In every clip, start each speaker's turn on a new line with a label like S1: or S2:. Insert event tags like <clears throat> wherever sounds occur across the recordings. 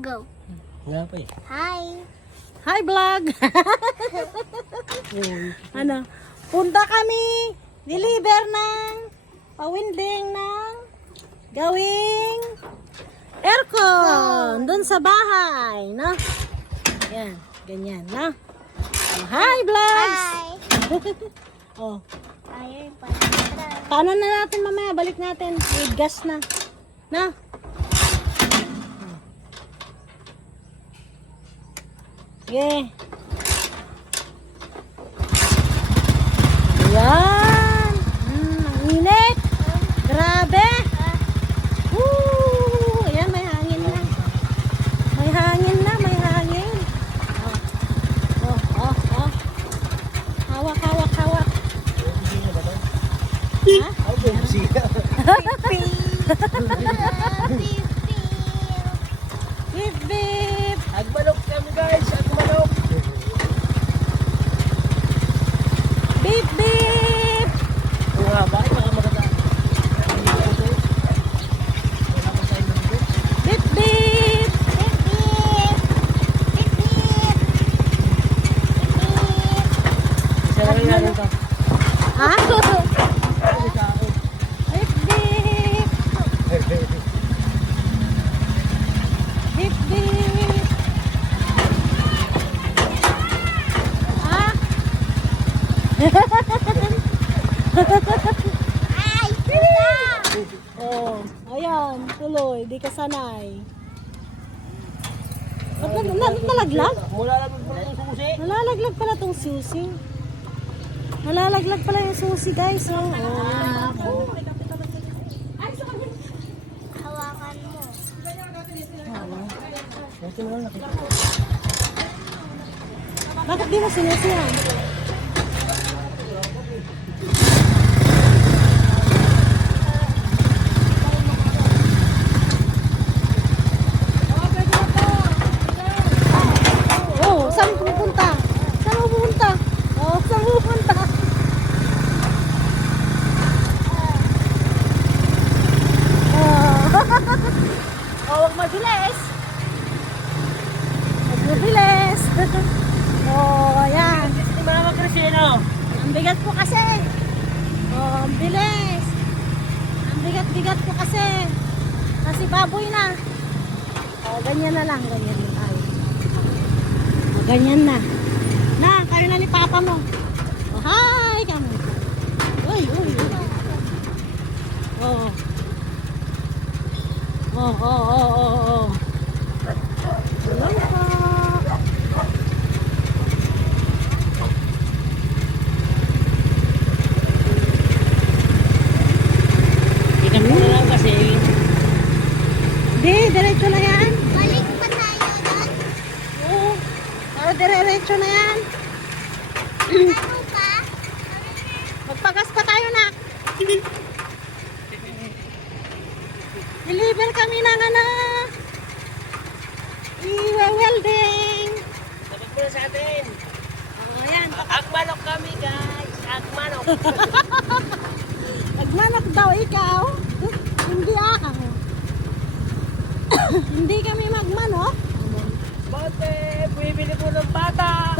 S1: Go.
S2: Nga pa eh.
S1: Hi.
S3: Hi vlog! <laughs> ano? Punta kami deliver ng pawinding ng gawing aircon doon sa bahay, no? Yan, ganyan, no? Oh, hi vlogs!
S1: Hi. <laughs>
S3: Oh,
S1: Ayun,
S3: paano na natin mamaya? Balik natin. With gas na. Na? Yeah. Ayan. Mm, ang init. Grabe. Woo! Ayan, may hangin na. May hangin na, may hangin. Oh, oh, oh. oh. Hawak, hawak, hawak. Ha?
S2: Po, siya.
S3: Beep, beep.
S2: Agmanok kami guys, agmanok.
S3: Beep, beep.
S2: Nga ba, baka maganda. Wala pa tayo nandito.
S3: Beep, beep.
S2: Isa lang yung natin to.
S3: Ha?
S2: Ay, sa akin.
S3: Beep, beep. Beep, beep. Ha?
S1: Ay, sila.
S3: Oh, ayan, tuloy, di ka sanay. Ba't na, na, nalaglag?
S2: Lang po yung susi.
S3: Nalalaglag pala tong susi. Nalalaglag pala yung susi, guys. Oh, oh.
S1: Hawakan mo.
S3: Bakit di mo sinusihan? Oh, saan mo pupunta? Saan mo pupunta? Oh, saan mo pupunta? Oh, oh wag mabilis. Wag mabilis. <laughs> oh, ayan.
S2: Si Mama Crisino.
S3: Ang bigat po kasi. Oh, ang bilis. Ang bigat-bigat po kasi. Kasi baboy na. Oh, ganyan na lang. Ganyan na tayo. Oh, ganyan na. Na, kayo na ni Papa mo. Oh, hi! Kamo. Uy, uy, uy. Oh. Oh, oh, oh, oh, oh. Hello po.
S2: Ikat mo na lang kasi.
S3: Di, diretso na yan.
S1: Balik pa tayo doon.
S3: Oo. Para diretso na yan.
S1: Ano pa?
S3: Magpagas pa tayo na. <laughs> Deliver kami ng ano. I-welding.
S2: Tapos mo na sa atin.
S3: Oh, yan.
S2: Agmanok kami guys. Agmanok.
S3: Nagmanok daw ikaw. Hindi ako. Hindi kami magmanok.
S2: Bote, bumibili po ng bata.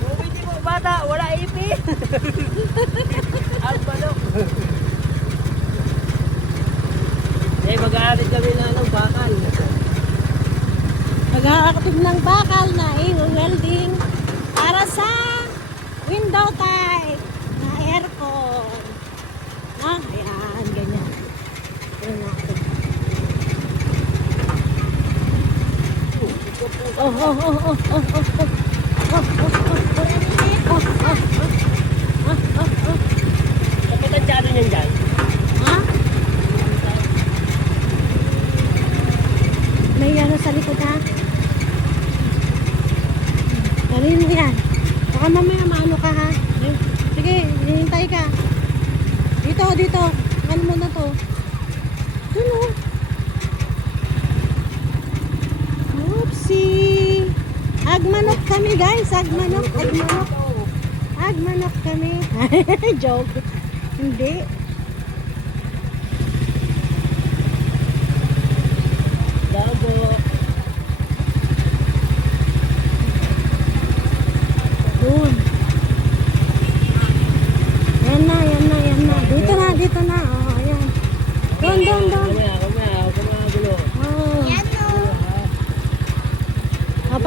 S2: Bumibili po ng bata, wala ipin. Agmanok. Eh, mag-aarit kami na ng bakal.
S3: Mag-aaktive ng bakal na i-welding para sa window type na aircon. Na, ayan, ganyan. Tignan natin. Oh, oh, oh, oh, oh, oh, oh. Oh, oh, oh, oh. Oh, oh, oh. Oh, oh, oh.
S2: Kapitan dyan yan dyan.
S3: Ha? May ano sa likod ha? Galing mo yan. Baka mamaya maano ka ha? Eh, Sige, hinintay ka. Dito, dito. Ano mo na to? Dun o. Oopsie. Agmanok kami guys. Agmanok, agmanok. Agmanok kami. <laughs> Joke. Hindi.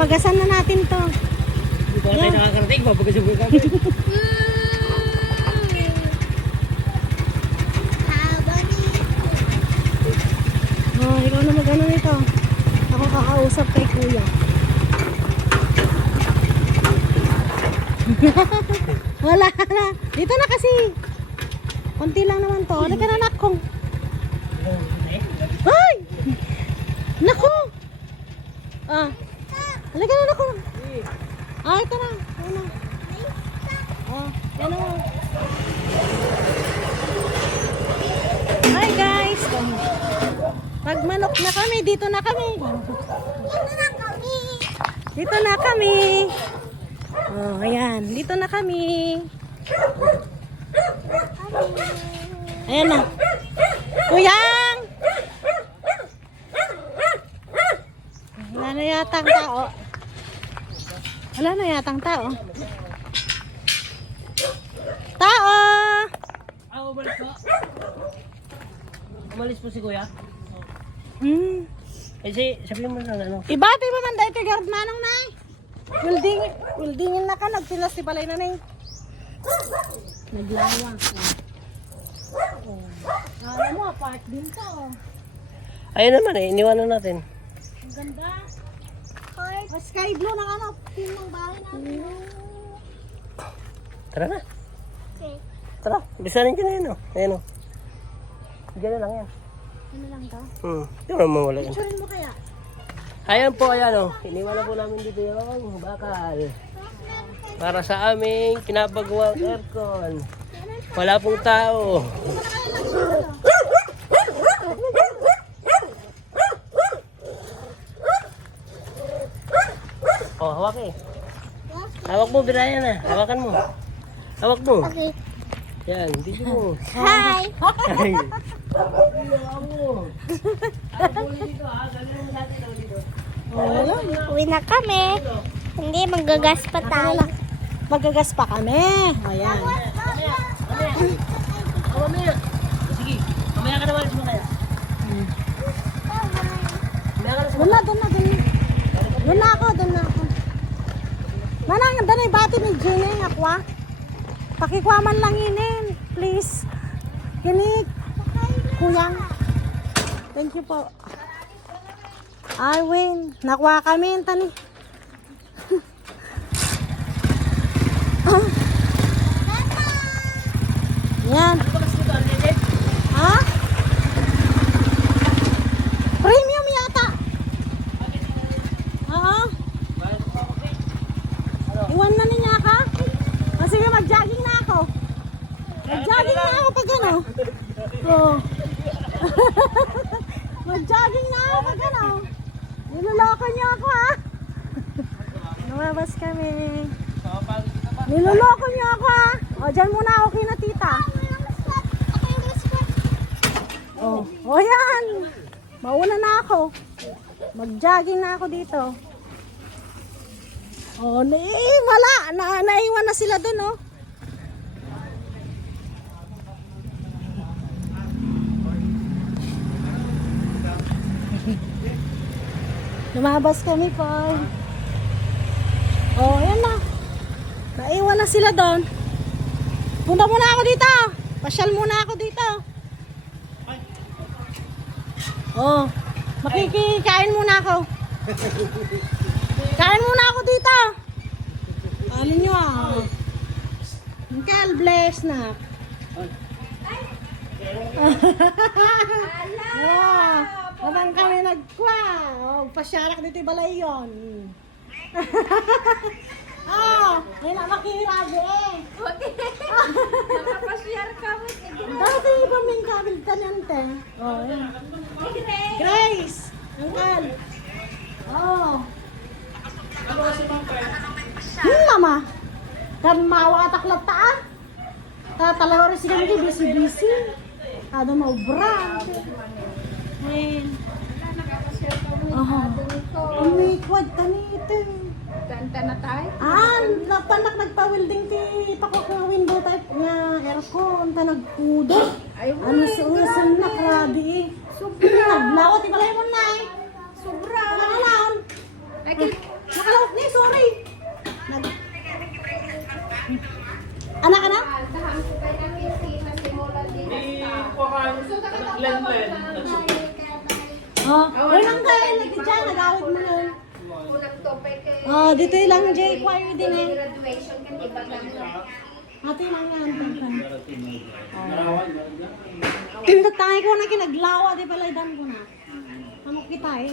S3: Papagasan na natin to.
S2: Hindi pa tayo nakakarating, ka.
S1: Haba ni.
S3: Oh, ikaw na mag-ano nito. Ako kakausap kay kuya. <laughs> Wala na. Dito na kasi. Konti lang naman to. Halika na nakong. Ay! Nako! Ah. Halika na nako. Ah, ito na. Ano? Ah, yan na. Hi guys! Pag manok na kami, dito na kami.
S1: Ano na kami?
S3: Dito na kami. Oh, ayan. Dito na kami. Ayan na. Kuyang! Wala na yatang tao. Wala na yatang tao. Tao!
S2: Ah, umalis po. Umalis po si kuya.
S3: Hmm.
S2: Eh, si, sabihin mo lang ano.
S3: Ibati mo man dahil kay Garot Manong na Wilding, wildingin na ka, nagpilas si balay na na Naglawa. Oh. Alam mo, park din to. oh.
S2: Ayun naman eh, iniwanan natin.
S3: Ang ganda. Oh, sky blue na ano, team ng bahay natin.
S2: Tara na.
S1: Okay.
S2: Tara, bisanin dyan na yun oh. Ayun oh. Diyan na lang yan.
S3: Ano lang to?
S2: Hmm, di mo mawala yan.
S3: Picturein mo kaya?
S2: Ayan po, ayan oh. Iniwanan po namin dito yung bakal. Para sa aming pinapagawang aircon. Wala pong tao. Hawak eh. Hawak mo, Brian ah. Hawakan mo. Hawak mo.
S1: Okay.
S2: Yan, dito mo.
S1: Hi.
S2: Ah. <laughs> Dito.
S1: Uwi na kami. Hindi, magagas pa tayo.
S3: Magagas pa kami. Ayan.
S2: Oh, mamaya. Sige, mamaya ka na walis mo kaya. Mamaya ka na sa
S3: Doon na, doon na, doon na. Doon na ako, doon na ako. Manang, ang danay bati ni Jenny, akwa. Pakikuha man lang inin, please. Kini, kuyang. Thank you po. Ay, Win. Nakuha kami, tani. Yan. Ha? Premium yata. Oo. Iwan na niya ka? O sige, mag-jogging na ako. Mag-jogging na ako pag ano. Oo. Mag-jogging na ako pag ano. Niloloko niyo ako ha. <laughs> Lumabas kami. Niloloko niyo ako ha. O, dyan muna ako kina tita. Oh, oh yan. Mauna na ako. Mag-jogging na ako dito. Oh, na eh, wala. Na, naiwan na sila dun, oh. Lumabas kami po. Oh, ayan na. Naiwan na sila doon. Punta muna ako dito. Pasyal muna ako dito. Oh, makikikain muna ako. Kain muna ako dito. Ano nyo ah? Uncle, bless na. <laughs> Wow. Habang kami nagkwa. Oh, pasyarak dito balay yun. <laughs> oh, may namakirabi eh.
S1: Nakapasyar ka mo.
S3: Dati ba may kabil tanante? Oh, yan. Grace! Uncle! Oh. Hmm, mama. Kan mawa atak lata. Tatalaw rin siya hindi busy-busy. Ano mau bra. Well, Aha. Ano Ang may kwad ka nito. Eh.
S1: Kanta na tayo?
S3: Ah, napanak nagpa-welding ti pakukuha window type nga aircon ta nagkudo.
S1: Ay,
S3: ano sa usan na grabe eh. Sobra. <clears throat> Naglawat ti balay mo na eh.
S1: Sobra.
S3: Ano laon? Nakalawat ni, eh, sorry. Nag Anak anak?
S4: Tahan ko kaya ng kasi nasimula din. Di ko kan. Lenglen.
S1: Ay,
S3: Nakalawon tayo lagi dyan, nag-awit mo na. Oh, dito lang Jay, choir din eh.
S4: graduation kan iba lang.
S3: Ate lang yan. Oh. Tangay ko na kinaglawa, di pala idan ko na. Ano kita eh.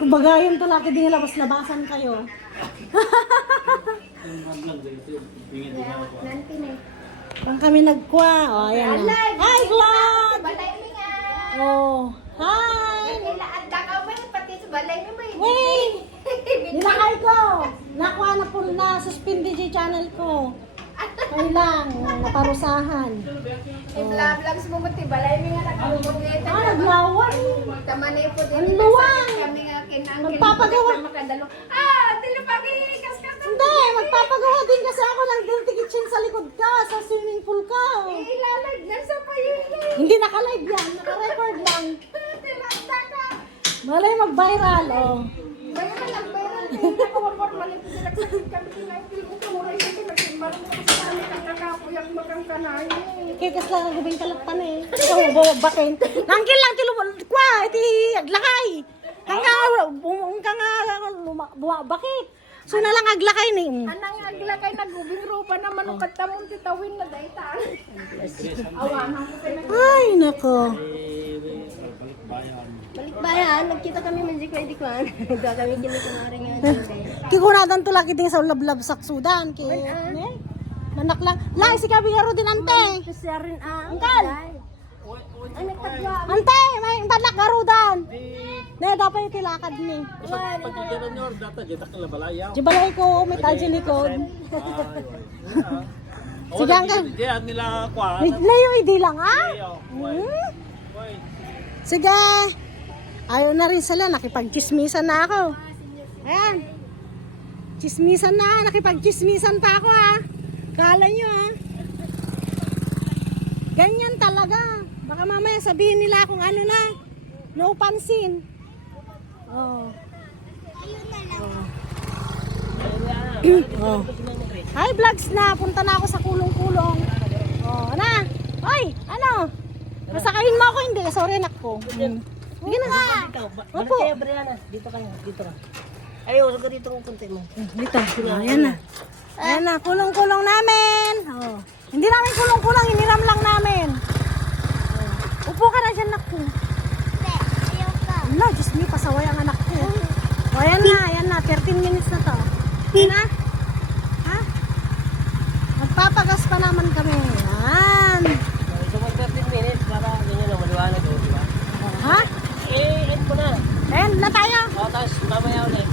S3: Kumbaga yung tulaki din labas-labasan kayo. <laughs>
S4: Nanti na.
S3: Pang kami nagkwa. Oh, ayan na. Hi, Glad! Oh, hi!
S4: Nilaad na ka ba pati sa balay mo ba?
S3: Wait! Nilakay ko! Nakuha na po na suspindi J channel ko. Ay lang, naparusahan.
S4: I-vlog sa mga ti balay mo nga nakalumugit.
S3: Ah, naglawan.
S4: Tamani po din.
S3: Ang luwang.
S4: Kami nga kinang
S3: Magpapagawa.
S4: Ah, dilo pagi kaskas.
S3: Hindi, magpapagawa din kasi ako ng dirty kitchen sa likod ka, sa swimming pool ka.
S4: Ilalag na sa payili.
S3: Hindi naka-live yan, naka-record lang. Malay mag-viral, oh.
S4: Na lang,
S3: kasi lang gubing kalakpan eh. Ikaw, babakin. Nangkil lang, tilo, kwa, iti, aglakay. Hanggang, bumung ka nga, bakit? So na lang aglakay ni.
S4: Anang aglakay nagubing rupa naman o katamong titawin na dayta.
S3: Ay, nako.
S4: Balik bayan, nagkita kami magic ready ko. Doon kami kinikumari nga.
S3: Kikunadan to laki din sa lablab saksudan. Ki? Manak lang. Lai, si Kabi Garo din ante.
S4: Siya rin ah.
S3: Angkal. Ante, may balak garudan. Ne, dapat yung tilakad ni.
S2: Pagkikaroon nyo, data, dito ka labalayaw.
S3: Di balay ko, may talsi likod. Sige, angkal.
S2: Diyan nila kwa.
S3: Layo, hindi lang ah. Hmm? Sige. Ayaw na rin sila, nakipag-chismisan na ako. Ayan. Chismisan na, nakipag-chismisan pa ako ha. Kala nyo ha. Ganyan talaga. Baka mamaya sabihin nila kung ano na. No pansin. Oh. Oh. Hi vlogs na, punta na ako sa kulong-kulong. Oh, na. Hoy, ano? Masakayin mo ako hindi, sorry anak ko. Mm. Sige na nga. Opo.
S2: Dito kayo, dito ka. Ayaw, ka dito kung kunti mo.
S3: Dito. Oh, ayan na. Ayan na, kulong-kulong namin. Oh. Hindi namin kulong-kulong, Diyos me, pasaway ang anak ko. O, ayan na, ayan na. 13
S1: minutes na to.
S3: Ayan na. Ha? Magpapagas pa naman kami. Ayan.
S2: So, mag 13 minutes para ganyan na maliwanag. Oh,
S3: ha?
S2: Eh, end ko na.
S3: End na tayo.
S2: O, tapos mamaya ulit.